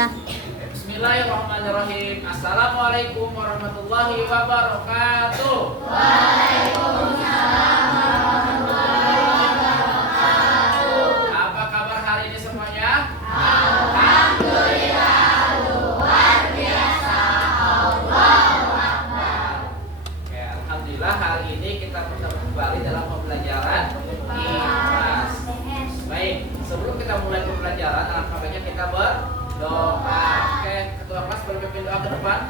Dah. Bismillahirrahmanirrahim. Assalamualaikum warahmatullahi wabarakatuh. Waalaikumsalam warahmatullahi wabarakatuh. Apa kabar hari ini semuanya? Alhamdulillah, luar biasa. Allahu Akbar. Oke, alhamdulillah hari ini kita bertemu kembali dalam pembelajaran IPAS. Baik, sebelum kita mulai pembelajaran, alangkah baiknya kita berdoa. Oke, ketua kelas boleh pimpin doa ke depan.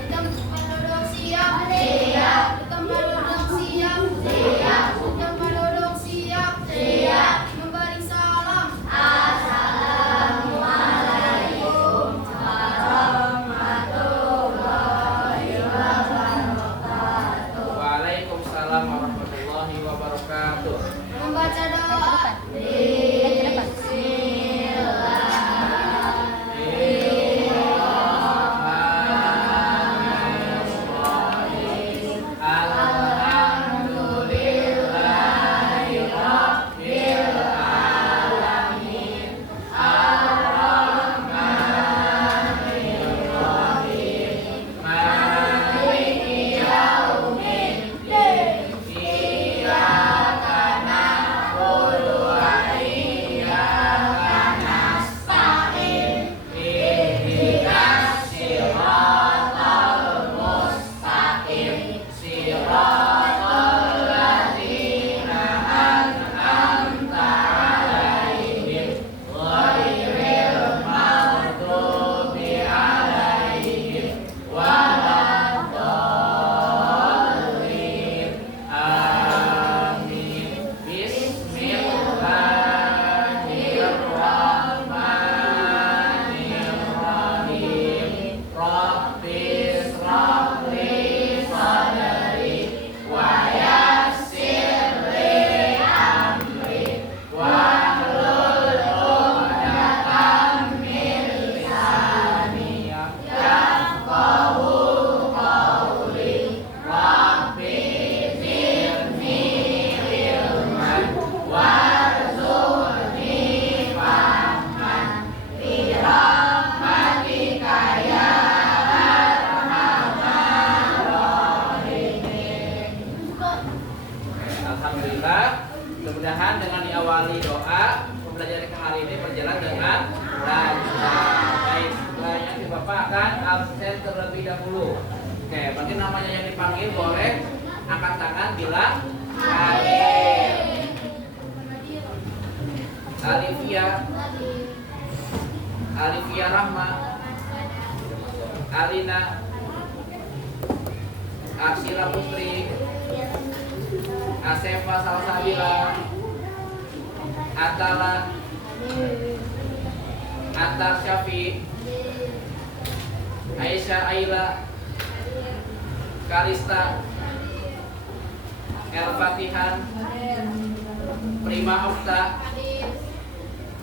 Tempat duduk siap. Siap. Tempat duduk siap. Siap. Tempat duduk siap. Siap. Memberi salam. Assalamualaikum warahmatullahi wabarakatuh. Waalaikumsalam warahmatullahi wabarakatuh. Membaca doa. Alhamdulillah, mudah-mudahan dengan diawali doa pembelajaran kita hari ini berjalan dengan lancar. Baik, selanjutnya Bapak akan absen terlebih dahulu. Oke, bagi namanya yang dipanggil boleh angkat tangan bilang hadir. Alifia Rahma, Alina, Arsila Putri, Asefa Salsabila, Atalan, Atar Syafi, Aisyah Aila, Kalista, El Fatihan, Prima Okta,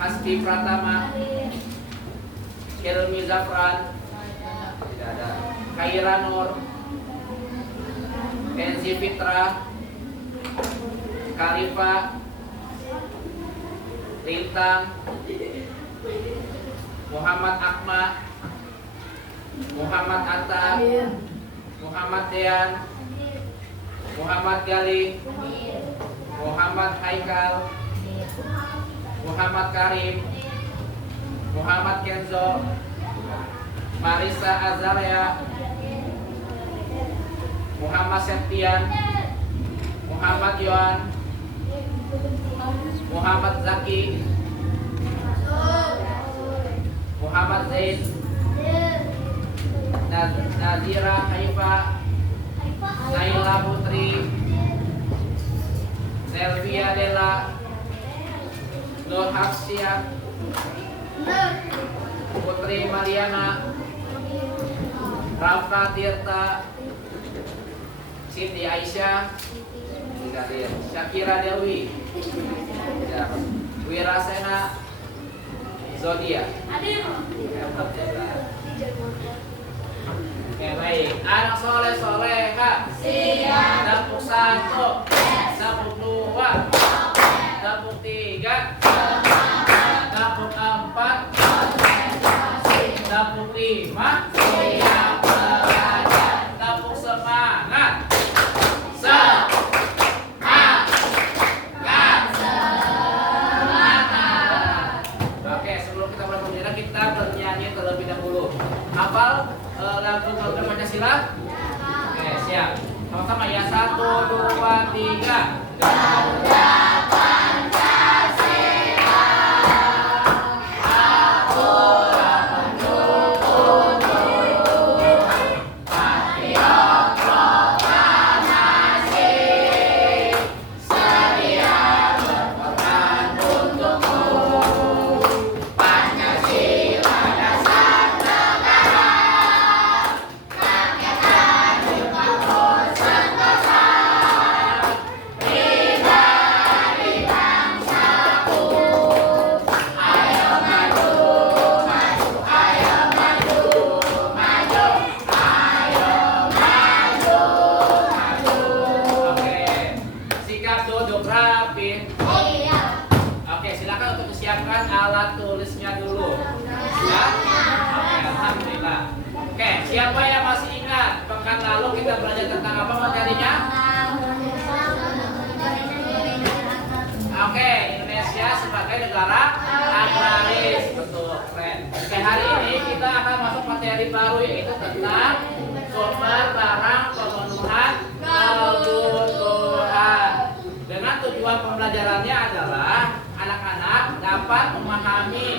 Hasti Pratama, Hilmi Zafran, tidak ada, Khaira Nur, Kenzi Fitra, Khalifa, Lintang, Muhammad Akma, Muhammad Atta, Muhammad Dean, Muhammad Galih, Muhammad Haikal, Muhammad Karim, Muhammad Kenzo, Marisa Azaria, Muhammad Septian, Muhammad Yohan, Muhammad Zaki, Muhammad Zain, Nazira Haifa, Naila Putri, Selvia Della, Nur Hafsiah, Putri Mariana, Rafa Tirta, Siti Aisyah, Syakira Dewi, Wirasena Zodia. Oke, baik. Anak soleh soleha. Siap. Tepuk satu. 3. Oke, sikap duduk rapi. Oke, silakan untuk siapkan alat tulisnya dulu. Ya. Oke, alhamdulillah. Oke, siapa yang masih ingat pekan lalu kita belajar tentang apa materinya? Oke, Indonesia sebagai negara agraris. Betul, keren. Oke, hari ini kita akan masuk materi baru yaitu tentang sumber barang pemenuhan kebutuhan. Dengan tujuan pembelajarannya adalah anak-anak dapat memahami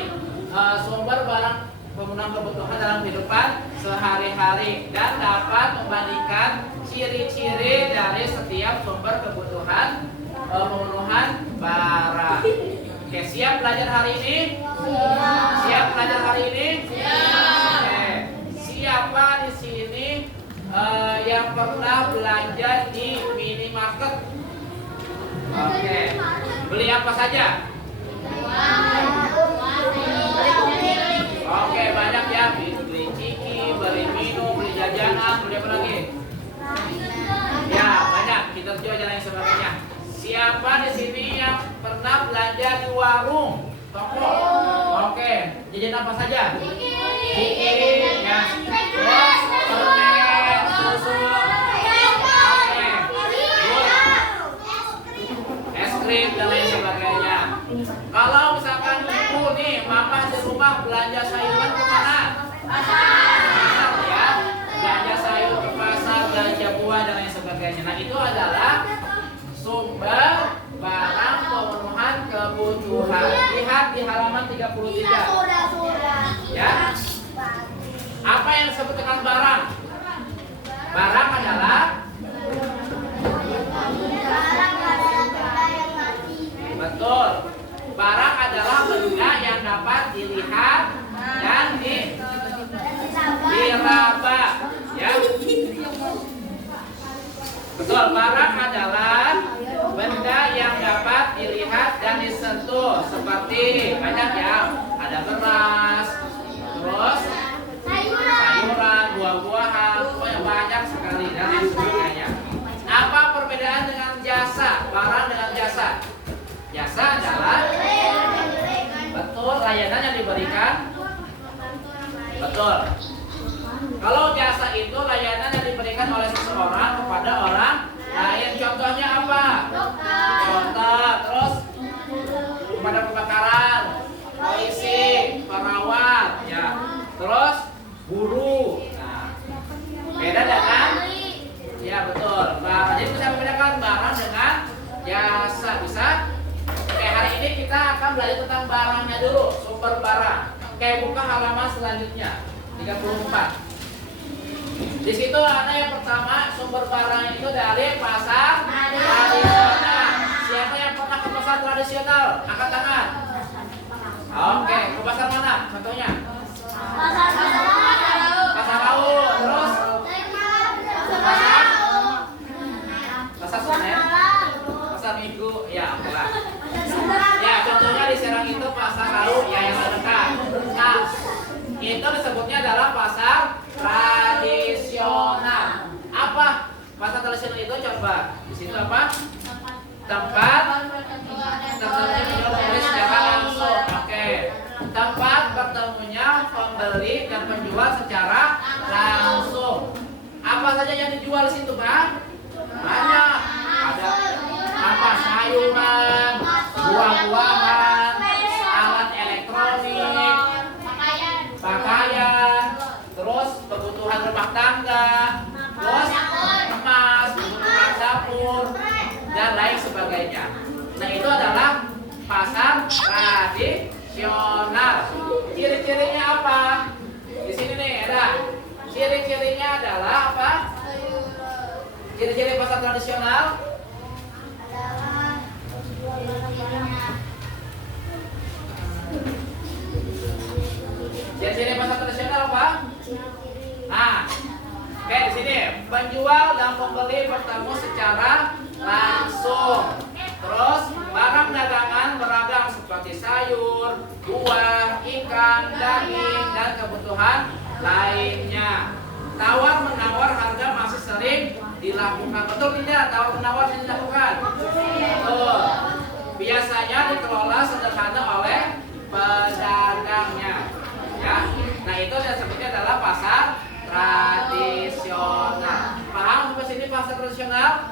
sumber barang pemenuhan kebutuhan dalam kehidupan sehari-hari dan dapat membandingkan ciri-ciri dari setiap sumber kebutuhan pemenuhan barang. Oke, siap belajar hari ini? Siap belajar hari ini? Oke. Siapa di sini yang pernah belanja di minimarket? Oke. Beli apa saja? Oke, banyak ya. Beli ciki, beli minum, beli jajanan, beli apa lagi? Ya, banyak. Kita coba jalan yang sebagainya. Siapa di sini yang pernah belanja di warung, toko? Oke, jajan apa saja? Ciki, ya. Terus, permen, susu. Oke, es krim dan lain sebagainya. Kalau misalkan ibu nih, mama di rumah belanja sayuran ke mana? Pasar ya. Belanja sayur ke pasar, belanja buah dan lain sebagainya. Nah, itu adalah sumber barang pemenuhan kebutuhan. Lihat di halaman 33. Ya. Apa yang disebut dengan barang? Barang adalah betul. Barang adalah benda yang dapat dilihat dan diraba, ya. Betul, barang adalah benda yang dapat dilihat dan disentuh seperti banyak ya, ada beras, terus sayuran, buah-buahan, pokoknya banyak sekali dan lain sebagainya. Apa perbedaan dengan jasa? Barang dengan jasa? Jasa adalah betul layanan yang diberikan. Betul. Kalau jasa itu layanan yang diberikan oleh seseorang kepada orang lain. Contohnya apa? Dokter, terus pemadam kebakaran, polisi, perawat, ya. Terus guru. Nah, beda dengan ya betul. Jadi bisa membedakan barang dengan jasa. Bisa? Oke, hari ini kita akan belajar tentang barangnya dulu, sumber barang. Oke, buka halaman selanjutnya 34. Di situ ada yang pertama, sumber barang itu dari pasar tradisional. Siapa yang pernah ke pasar tradisional? Angkat tangan. Oke, ke pasar mana? Contohnya? Pasar Raut. Terus? Pasar Senen? Pasar Minggu? Ya, oke lah. Ya, contohnya di Serang itu pasar Raut ya yang terdekat. Nah, itu disebutnya adalah pasar tradisional. Apa pasar tradisional itu? Coba di situ apa? Tempat tertentunya menjual secara langsung. Oke. Tempat bertemunya pembeli dan penjual secara langsung. Apa saja yang dijual di situ, Pak? Banyak. Ada apa? Sayuran, buah-buahan, alat elektronik, pakaian, terus kebutuhan rumah tangga, terus emas, kebutuhan dapur, sebagainya. Nah itu adalah pasar tradisional. Ciri-cirinya apa? Di sini nih ada. Ciri-cirinya adalah apa? Ciri-ciri pasar tradisional Ciri-ciri pasar tradisional apa? Nah, oke di sini penjual dan pembeli bertemu secara langsung. Terus barang dagangan beragam seperti sayur, buah, ikan, daging, dan kebutuhan lainnya. Tawar menawar harga masih sering dilakukan. Betul tidak? Tawar menawar sering dilakukan. Betul. Biasanya dikelola sederhana oleh pedagangnya. Ya. Nah itu yang sebutnya adalah pasar tradisional. Paham sampai sini pasar tradisional?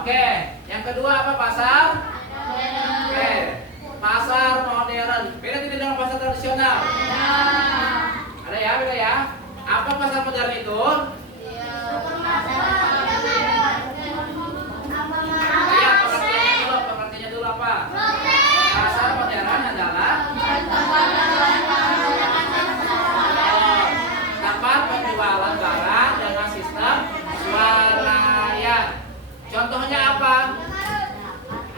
Oke. Yang kedua apa pasar? Oke. Pasar modern. Beda tidak dengan pasar tradisional? Ada ya, beda ya. Apa pasar modern itu? Ya, pengertiannya dulu apa? Pasar modern adalah tempat penjualan barang dengan sistem swalayan. Contohnya apa?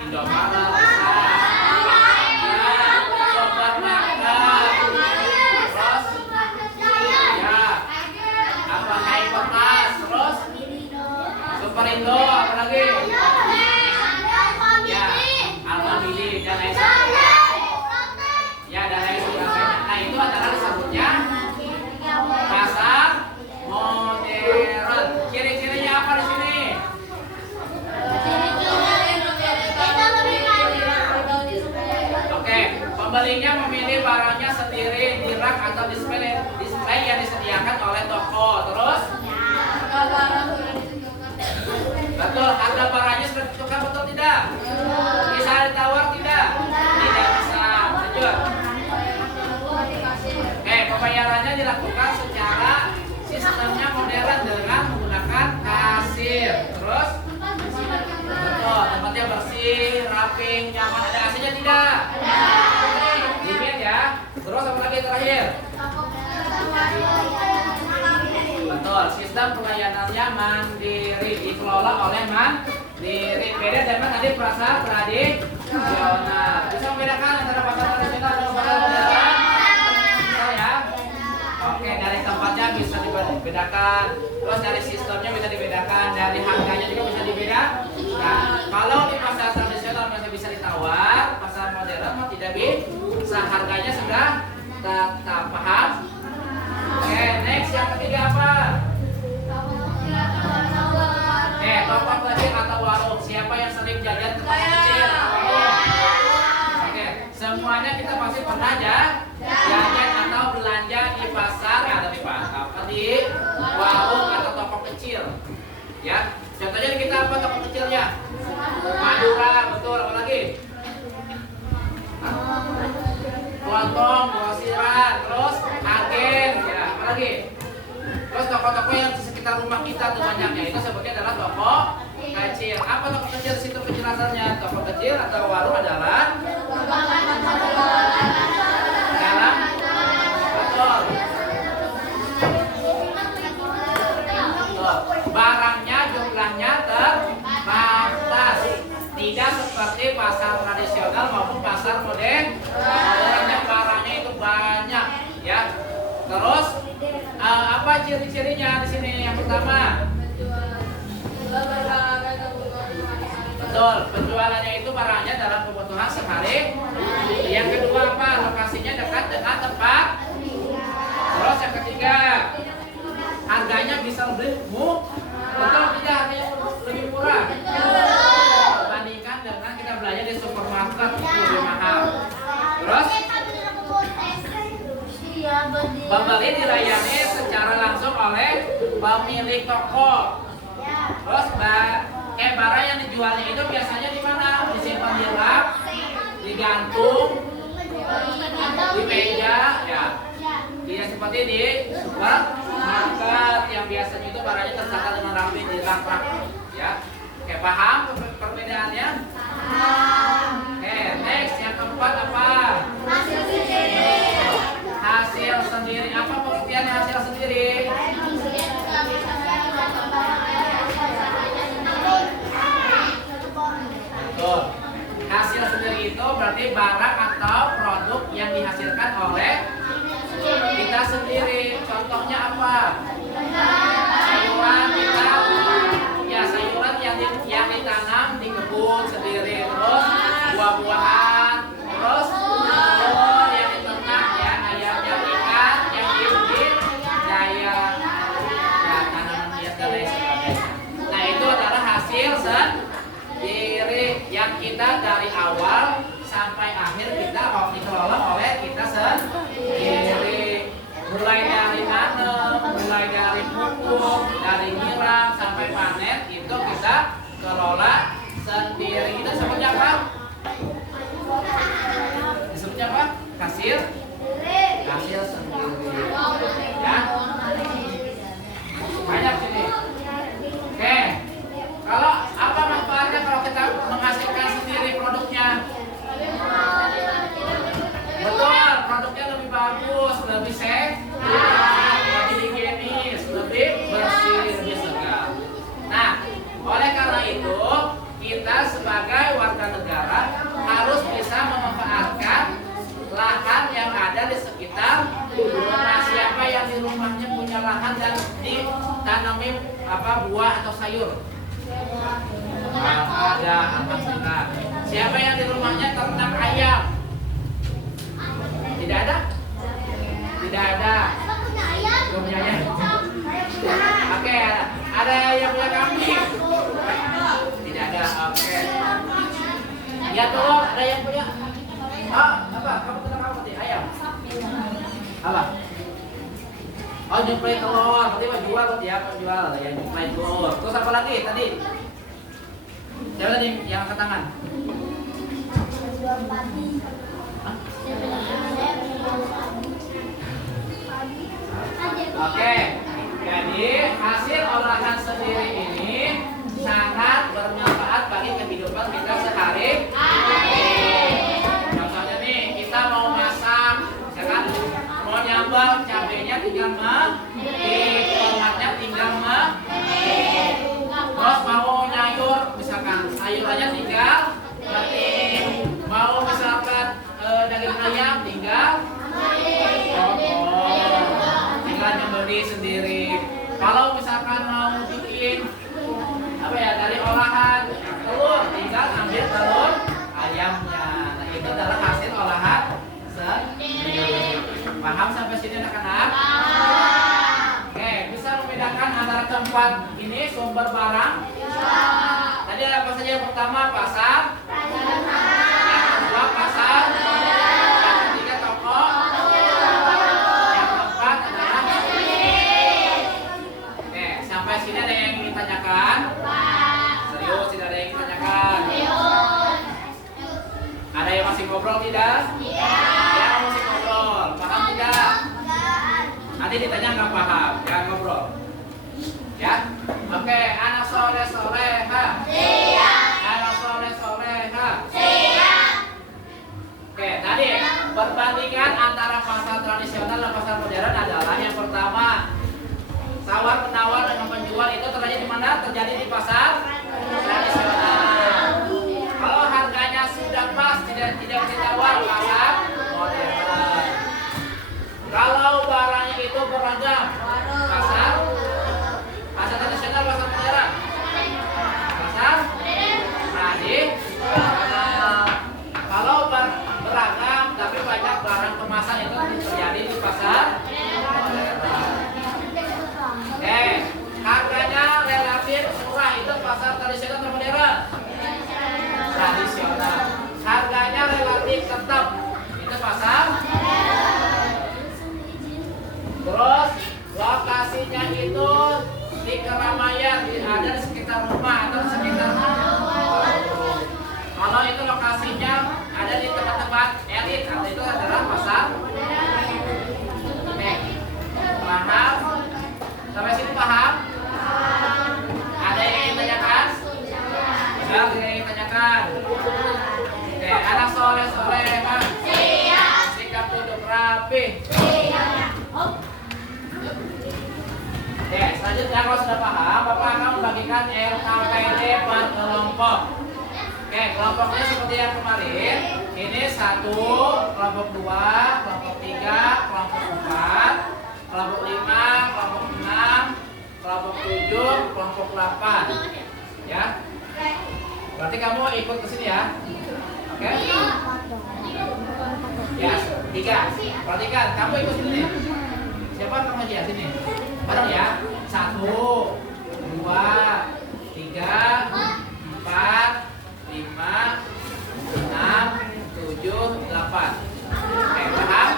Indomaret, Superindo, apa lagi? Ya, Alfamidi dan lain sebagainya. Ya, dan lain sebagainya. Nah, itu adalah disebutnya pasar modern. Ciri-cirinya apa di sini? Oke, pembelinya memilih barangnya sendiri di rak atau display yang disediakan oleh toko. Terus? Betul, harga barangnya sudah ditentukan, betul tidak? Bisa ditawar tidak? Tidak bisa. Lanjut. Pembayarannya dilakukan secara sistemnya modern dengan menggunakan kasir. Terus? Betul, tempatnya bersih, rapi, nyaman. Ada AC-nya tidak? Ada. Dingin ya. Terus apa lagi terakhir? Betul, sistem pelayanannya mandiri, dikelola oleh mandiri. Beda dengan tadi pasar tradisional. Bisa membedakan antara pasar tradisional dan pasar modern? Bisa ya? Oke, dari tempatnya bisa dibedakan, terus dari sistemnya bisa dibedakan, dari harganya juga bisa dibedakan. Nah, kalau di pasar tradisional masih bisa ditawar, pasar modern mah tidak bisa. Harganya sudah tetap, paham? Oke, next yang ketiga apa? Toko kecil atau warung. Siapa yang sering jajan ke toko kecil? Oke, semuanya kita pasti pernah jajan atau belanja di pasar atau di warung atau toko kecil. Ya, contohnya di kita apa toko kecilnya? Madura, betul. Apa lagi? Kelontong, grosiran, terus agen, ya, apa lagi? Terus toko-toko yang di sekitar rumah kita tuh banyaknya, itu sebutnya adalah toko kecil. Apa toko kecil situ penjelasannya? Toko kecil atau warung adalah dalam betul. Barangnya jumlahnya terbatas, tidak seperti pasar tradisional maupun pasar modern. Barangnya itu banyak, ya. Terus apa ciri-cirinya di sini? Yang pertama, betul, penjualannya itu barangnya dalam kebutuhan sehari. Yang kedua apa? Lokasinya dekat dengan tempat. Terus yang ketiga, harganya bisa lebih betul tidak? Harganya lebih murah dibandingkan dengan kita belanja di supermarket, itu lebih mahal. Terus pembeli dilayani secara langsung oleh pemilik toko. Terus barang yang dijualnya itu biasanya di mana? Disimpan di rak, digantung, di meja, ya. Tidak seperti di supermarket yang biasanya itu barangnya tertata dengan rapi di rak-rak, ya. Oke, paham perbedaan hasil sendiri itu berarti barang atau produk yang dihasilkan oleh kita sendiri. Contohnya apa? Sayuran kita, ya sayuran yang ditanam di kebun sendiri, terus buah-buahan, terus telur yang diternak, ya ayamnya, ikan yang hidup daya, ya tanaman hias dan lain sebagainya. Nah itu adalah hasil sendiri yang kita dari awal sampai akhir kita dikelola oleh kita sendiri. Mulai dari nanam, mulai dari pupuk, dari nyiram sampai panen itu kita kelola sendiri. Itu disebutnya apa? Disebutnya apa? Hasil sendiri. Ya. Banyak sini. Oke. Kalau apa manfaatnya kalau kita menghasilkan sendiri produknya? Betul, produknya lebih bagus, lebih sehat, lebih higienis, lebih bersih, lebih segar. Nah, oleh karena itu kita sebagai warga negara harus bisa memanfaatkan lahan yang ada di sekitar rumah. Siapa yang di rumahnya punya lahan dan ditanami buah atau sayur? Ada, alhamdulillah. Siapa yang di rumahnya ternak ayam? Tidak ada? Tidak ada. Belum punya ayam. Oke, ada yang punya kambing? Tidak ada. Oke. Ya telur, ada yang punya? Apa? Kamu ternak apa tadi? Ayam? Apa? Oh, nyuplai telur. Berarti mau jual berarti ya, penjual yang nyuplai telur. Terus apa lagi tadi? Siapa tadi yang angkat tangan? Oke, jadi hasil olahan sendiri ini sangat bermanfaat bagi kehidupan kita sehari-hari. Contohnya nih, kita mau masak, misalkan mau nyambal, cabenya tinggal tomatnya tinggal terus mau nyayur, misalkan sayurannya tinggal mau misalkan daging ayam tinggal nyembeli sendiri. Kalau misalkan mau bikin dari olahan telur, tinggal ambil telur ayamnya. Nah itu adalah hasil olahan sendiri. Paham sampai sini anak-anak? Oke, bisa membedakan antara tempat ini sumber barang? Tadi ada apa saja? Yang pertama pasar, yang kedua pasar, yang ketiga toko, yang keempat adalah. Oke, sampai sini ada yang ingin ditanyakan? Serius, tidak ada yang ingin ditanyakan? Ada yang masih ngobrol tidak? Ya, masih ngobrol. Paham tidak? Nanti ditanya nggak paham, jangan ngobrol. Ya, oke. Anak soleh-soleha. Anak soleh-soleha. Oke, tadi perbandingan antara pasar tradisional dan pasar modern adalah yang pertama, tawar menawar dengan penjual itu terjadi di mana? Terjadi di pasar tradisional. Kalau harganya sudah pas, tidak ditawar, pasar modern. Kalau barangnya itu beragam, pasar tradisional, pasar modern, pasar tradisional. Kalau beragam tapi banyak barang kemasan itu terjadi di pasar modern. Harganya relatif murah itu pasar tradisional atau modern? Tradisional. Harganya relatif tetap itu pasar. Terus lokasinya itu di keramaian, ada di sekitar rumah atau di sekitar. Kalau itu lokasinya ada di tempat-tempat elit, atau itu adalah pasar. Paham? Sampai sini paham? Ada yang ingin tanyakan? Ada yang ingin tanyakan? Oke, anak soleh-soleh, Pak. Sikap duduk rapi. Oke, selanjutnya kalau sudah paham, Bapak akan membagikan RKPD per kelompok. Oke, Oke, kelompoknya seperti yang kemarin. Ini 1, kelompok 2, kelompok 3, kelompok 4, kelompok 5, kelompok 6, kelompok 7, kelompok 8. Ya. Berarti kamu ikut ke sini ya. Oke? Ya, 3. Perhatikan, kamu ikut sini. Siapa kamu aja sini? Bareng ya. 1, 2, 3, 4, 5, 6, 7, 8. Oke, paham?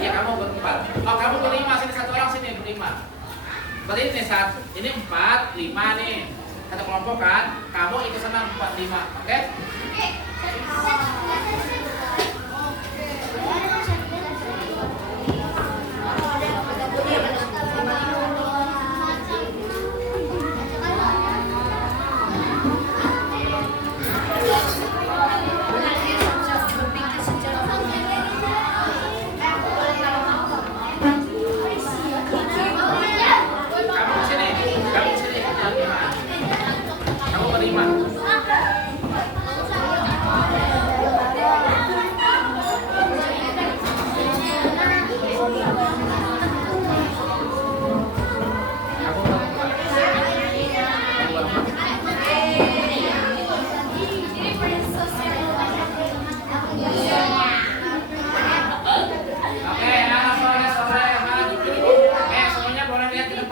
Ya, kamu berempat. Oh, kamu berlima, sini satu orang sini berlima. Berarti ini 4, 5 nih. Satu kelompok kan? Kamu ikut sana 4, 5. Oke? Kamu berlima.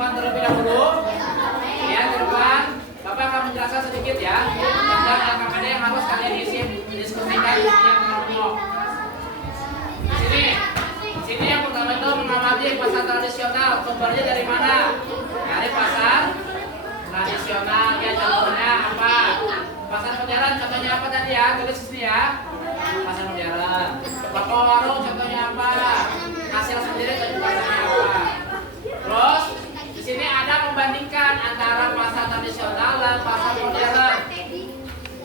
Terlebih dahulu, ya ke depan, Bapak akan menjelaskan sedikit ya tentang LKPD yang harus kalian isi diskusikan di setiap kelompok. Sini yang pertama itu mengamati pasar tradisional. Sumbernya dari mana? Dari pasar tradisional. Ya contohnya apa? Pasar modern contohnya apa tadi ya? Tulis di sini ya. Pasar modern. Toko warung contohnya apa? Hasil sendiri contohnya apa? Terus di sini ada membandingkan antara pasar tradisional dan pasar modern.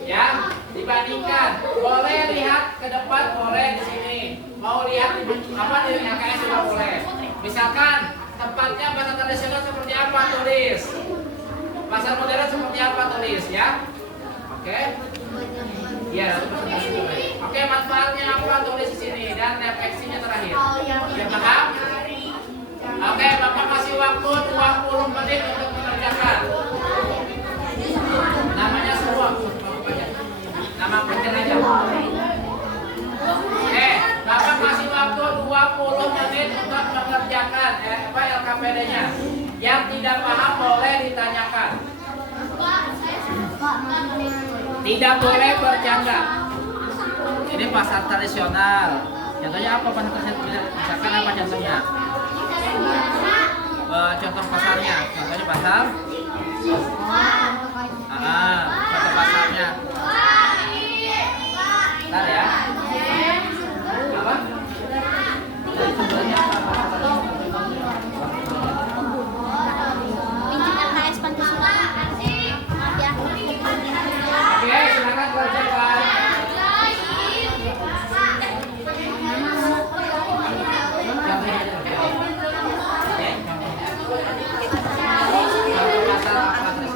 Ya, dibandingkan. Boleh lihat ke depan, boleh di sini. Mau lihat apa di LKS juga boleh. Misalkan tempatnya pasar tradisional seperti apa, tulis. Pasar modern seperti apa, tulis ya. Oke. Iya, oke, manfaatnya apa, tulis di sini dan refleksinya terakhir. Ya, paham? Oke, Bapak kasih waktu 20 menit untuk mengerjakan. Namanya semua. Nama penting aja. Bapak kasih waktu 20 menit untuk mengerjakan LKPD-nya. Yang tidak paham boleh ditanyakan. Tidak boleh bercanda. Ini pasar tradisional. Contohnya apa pasar tradisional? Misalkan apa contohnya? Contoh pasarnya, contohnya pasar. Contoh pasarnya. Bentar ya. Apa? Oke, silakan kerjakan. Pasar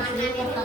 Orangannya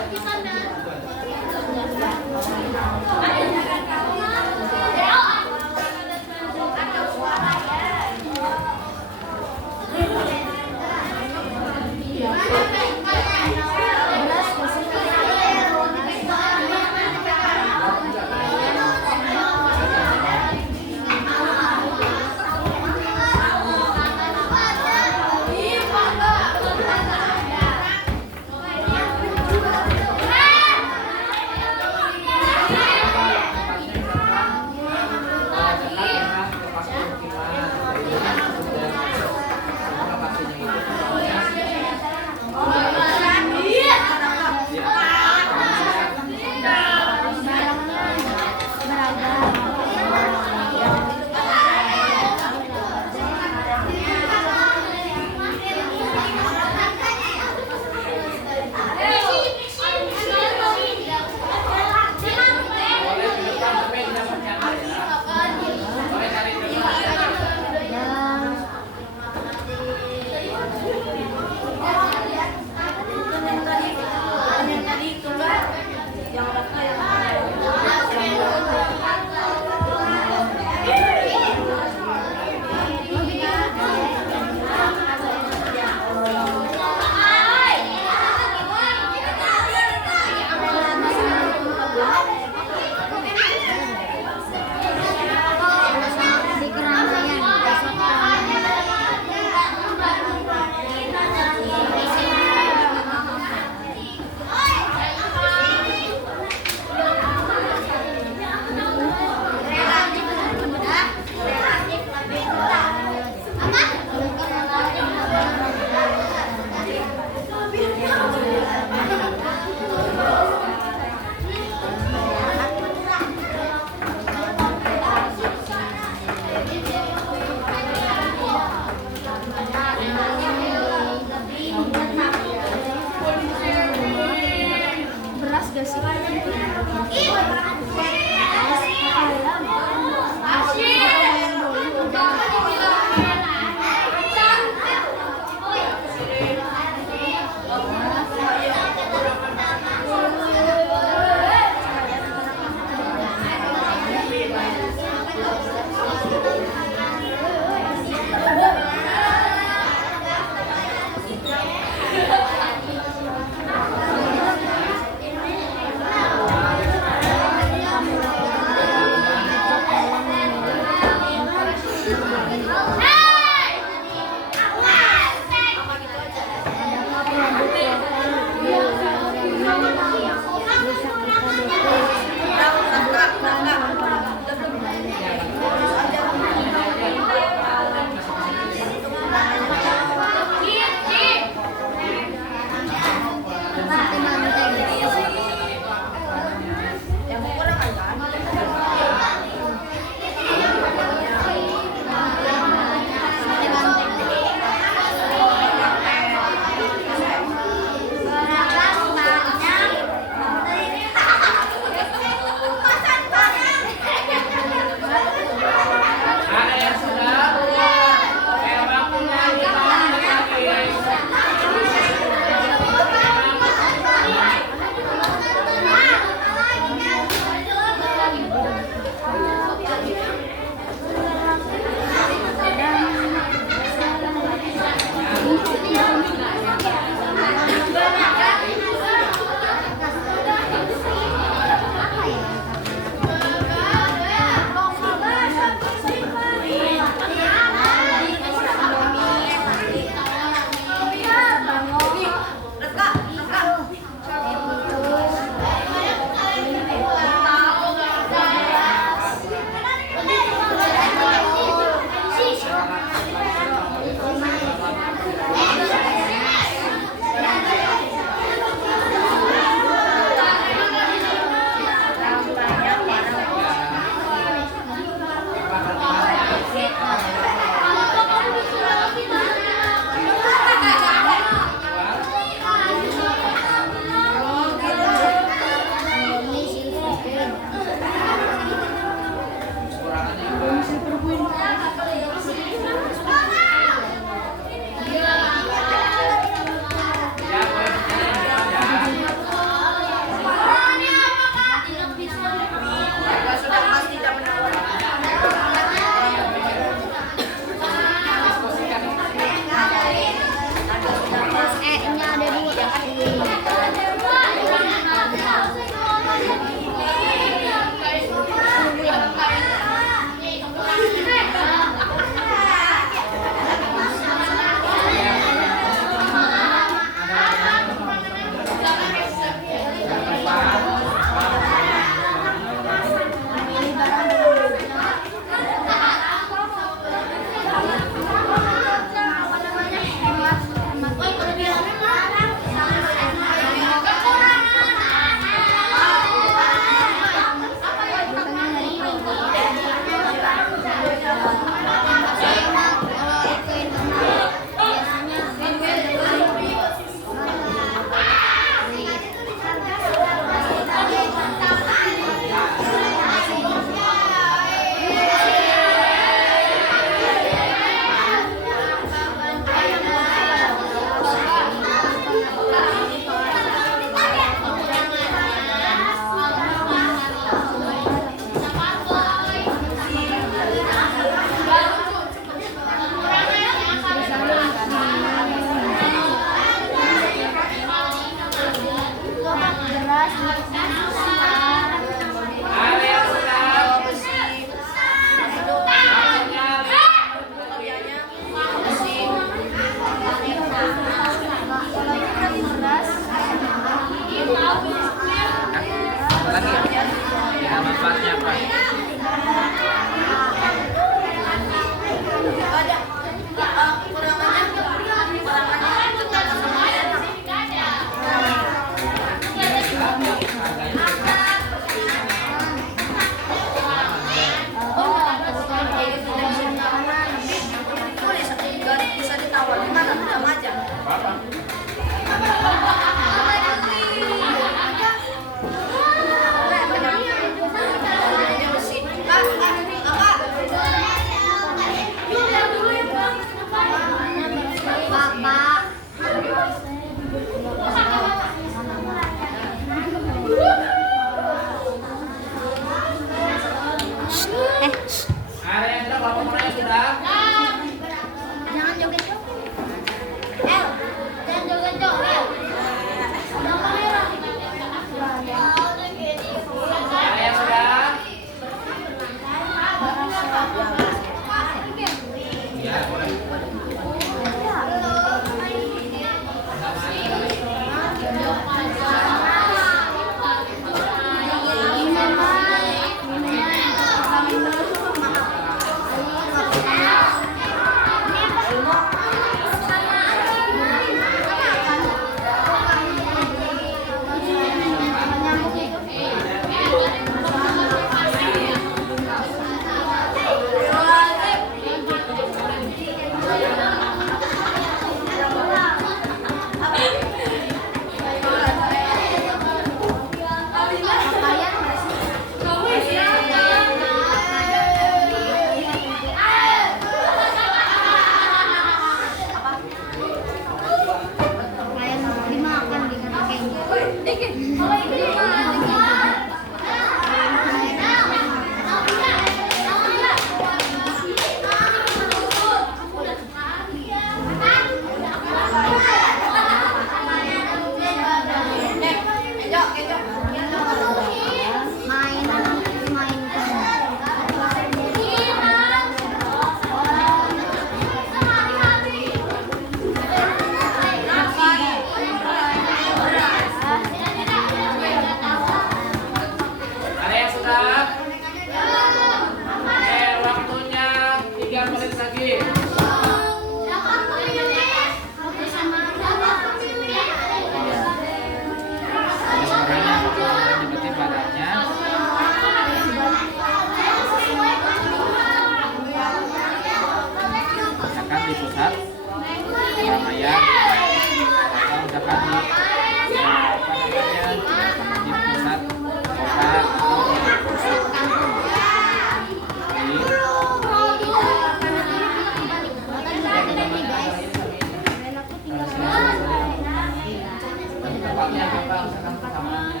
Tempatnya apa? Misalkan persamaannya.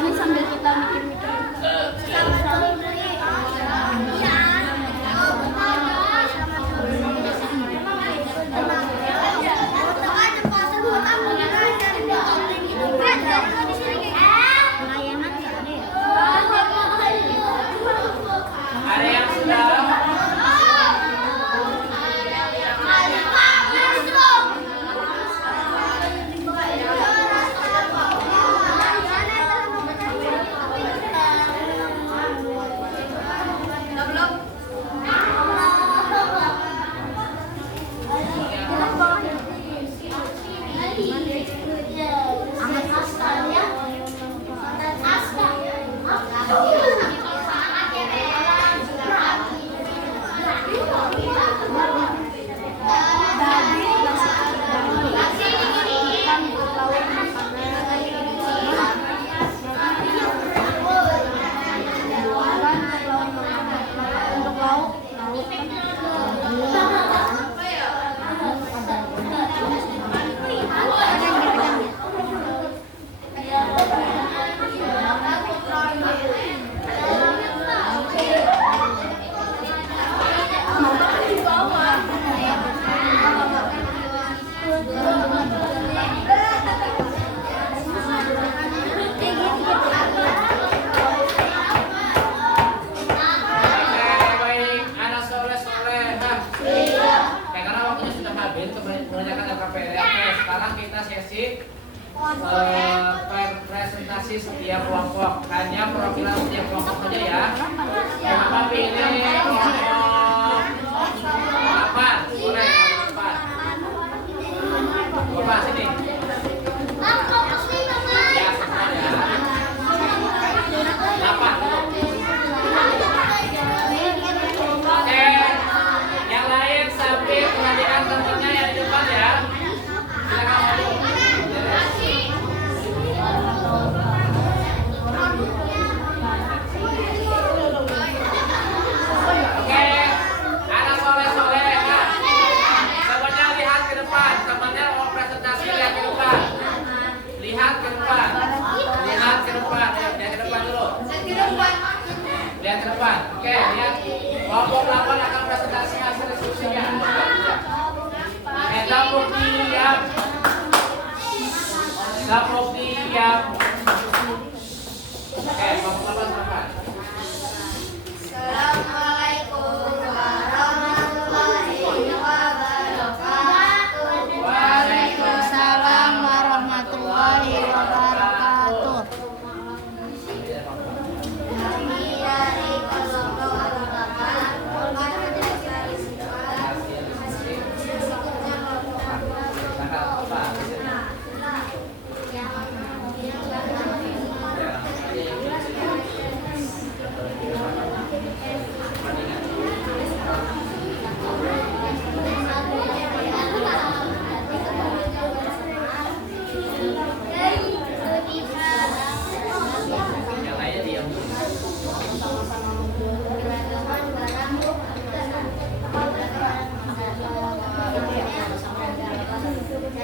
Ini sambil kita mikir-mikir. Ada yang sudah? Sekarang kita sesi presentasi setiap kelompok, hanya perwakilan setiap kelompok saja ya. Bapak pilih kelompok 8, boleh 8. Bapak sini. Ya, sebentar ya. 8. Oke, yang lain sambil perhatikan temennya yang di depan ya. Silakan maju. Oke, anak soleh-soleh ya. Semuanya lihat ke depan. Temannya mau presentasi, lihat ke depan. Lihat ke depan. Lihat ke depan. Lihat ke depan dulu. Lihat ke depan. Oke, lihat. Kelompok 8 akan presentasi hasil diskusinya. Dapur diam. Dapur diam. Oke, kelompok 8 silakan. Assalamualaikum warahmatullahi wabarakatuh. Waalaikumsalam warahmatullahi wabarakatuh. Kami dari kelompok 8 Yang lainnya diam.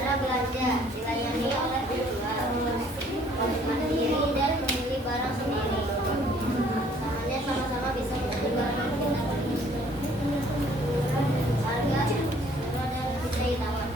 cara belanja dilayani oleh penjual, mandiri dan memilih barang sendiri. Tangannya sama-sama bisa membeli barang yang kita beli. Harga dan bisa ditawar.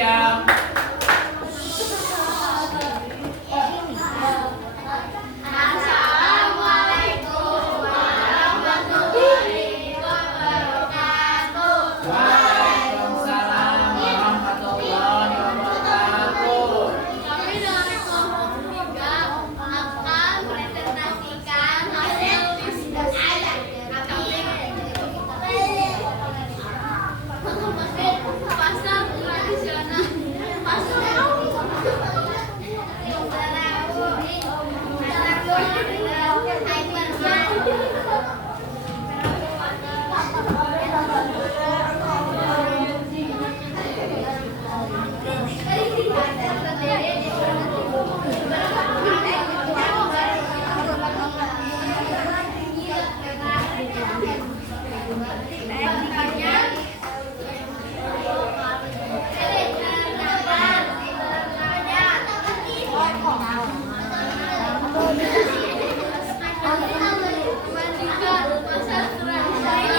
siap. Assalamualaikum warahmatullahi wabarakatuh. Waalaikumsalam warahmatullahi wabarakatuh. Kami dari kelompok 3 akan presentasikan hasil pasar tradisional.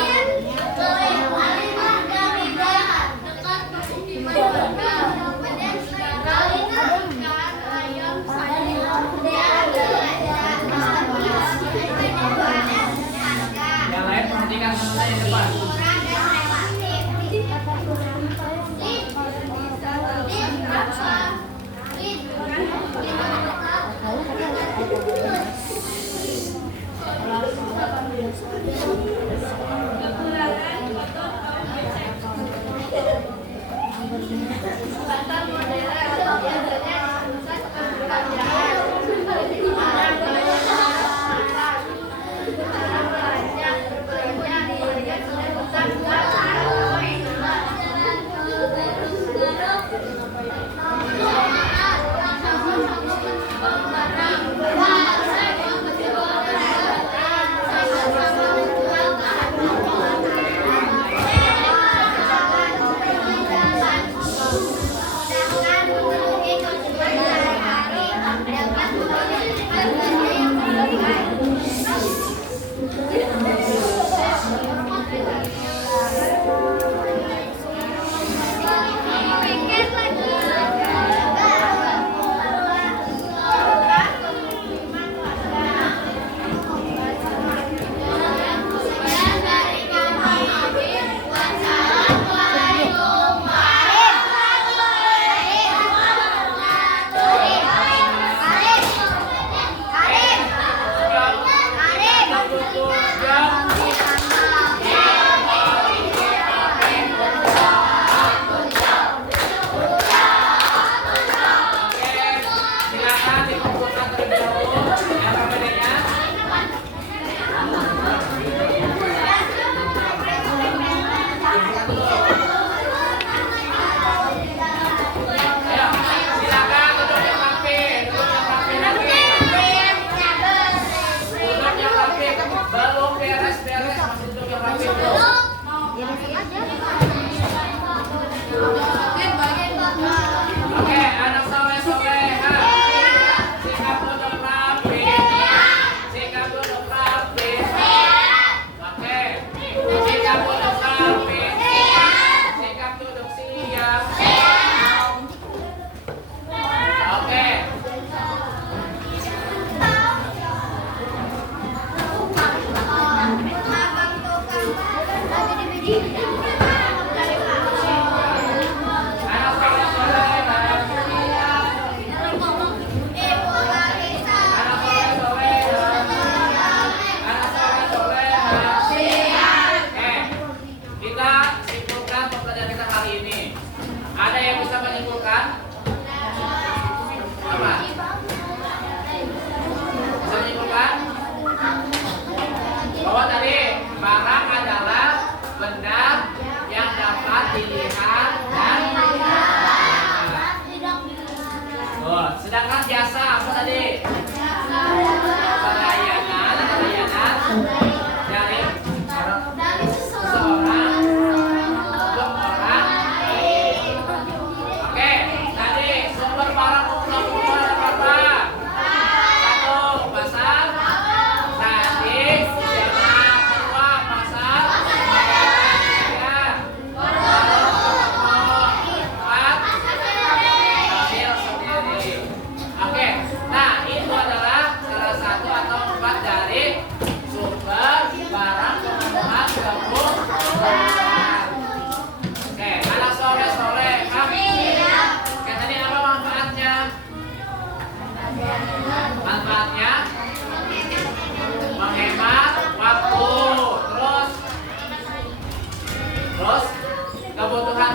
Yang lain perhatikan teman di depan.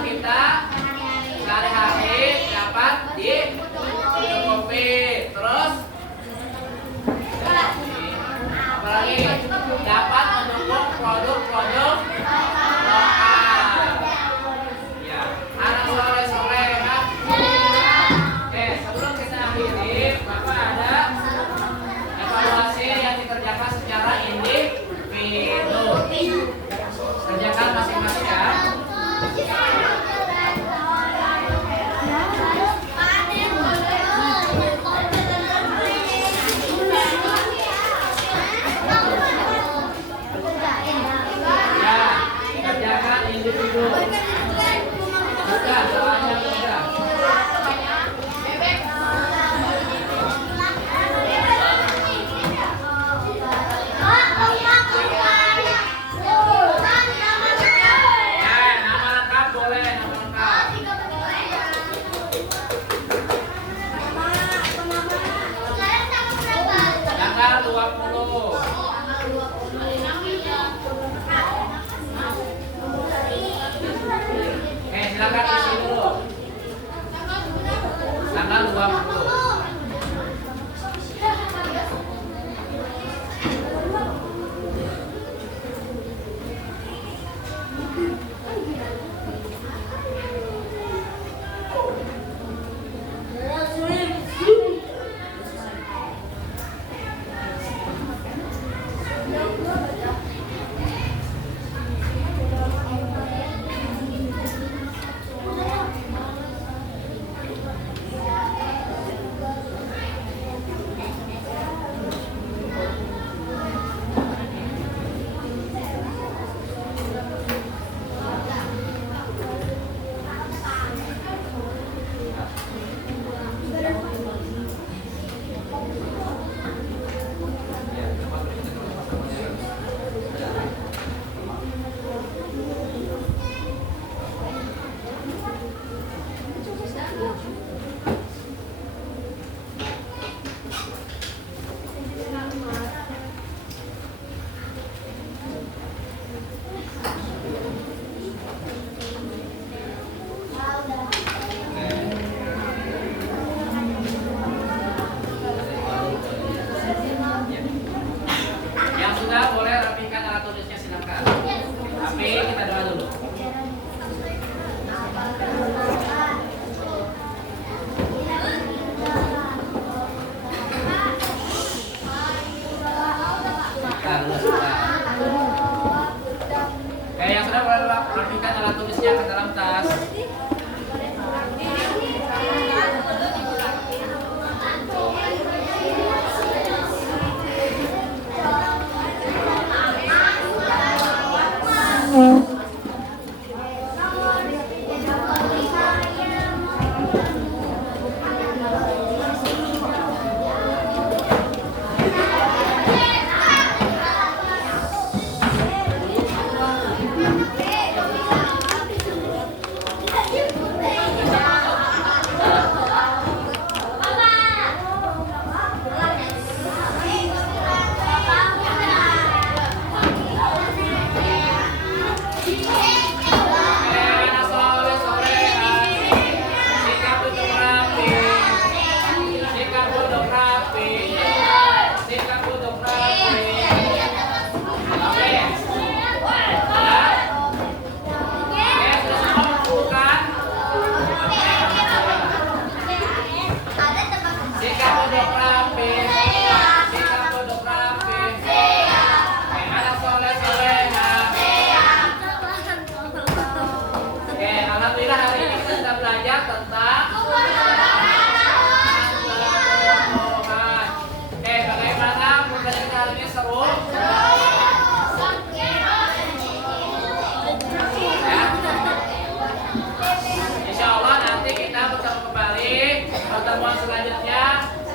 kita sehari-hari dapat dicukupi. Terus apalagi dapat mendukung produk-produk lokal. Ya, anak soleh-soleh kan. Oke, sebelum kita akhiri, Bapak ada evaluasi yang dikerjakan secara individu. Kerjakan masing-masing ya. Ya, kerjakan individu. Bukan, soalnya bukan. Nama lengkap boleh, nama lengkap. Tanggal 20. Silakan isi dulu. Tanggal 20. Yang sudah boleh rapikan alat tulisnya silakan. Tapi kita doa dulu. Yang sudah boleh rapikan alat tulisnya ke dalam tas.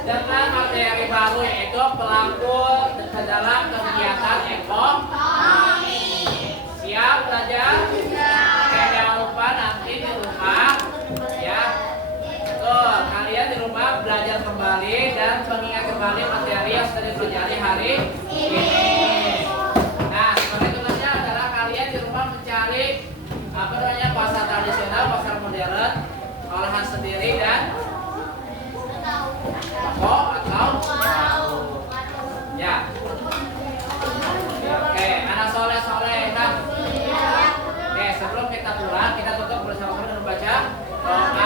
dengan materi baru yaitu pelaku ke dalam kegiatan ekonomi. Siap belajar? Oke, jangan lupa nanti di rumah ya. Tuh, kalian di rumah belajar kembali dan mengingat kembali materi yang sudah dipelajari hari ini. Nah, sebagai tugasnya adalah kalian di rumah mencari pasar tradisional pulang, kita tutup bersama-sama dengan membaca doa